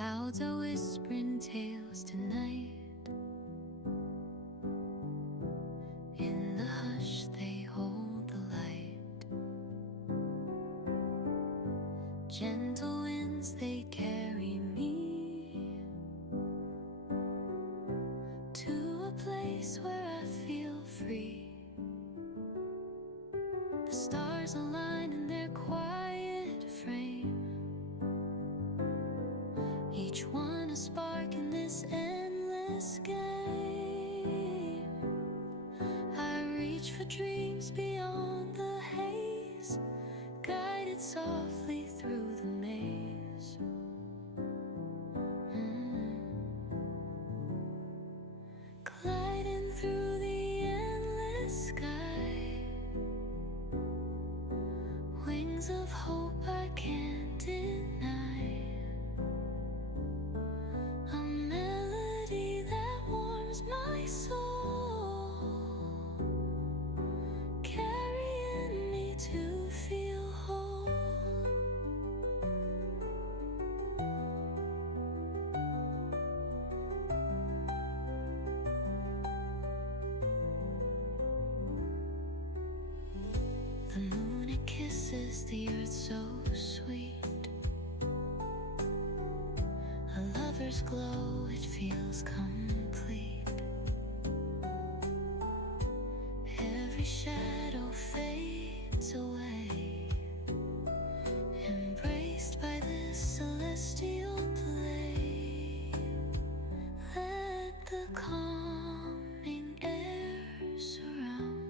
Clouds are whispering tales tonight. In the hush they hold the light. Gentle winds they carry me to a place where I feel free. The stars align in their quiet frame, each one a spark in this endless game. I reach for dreams beyond the haze, guided softly through the maze. Gliding through the endless sky, wings of hope I can't deny. My soul, carrying me to feel whole. The moon, it kisses the earth so sweet. A lover's glow, it feels complete. Every shadow fades away.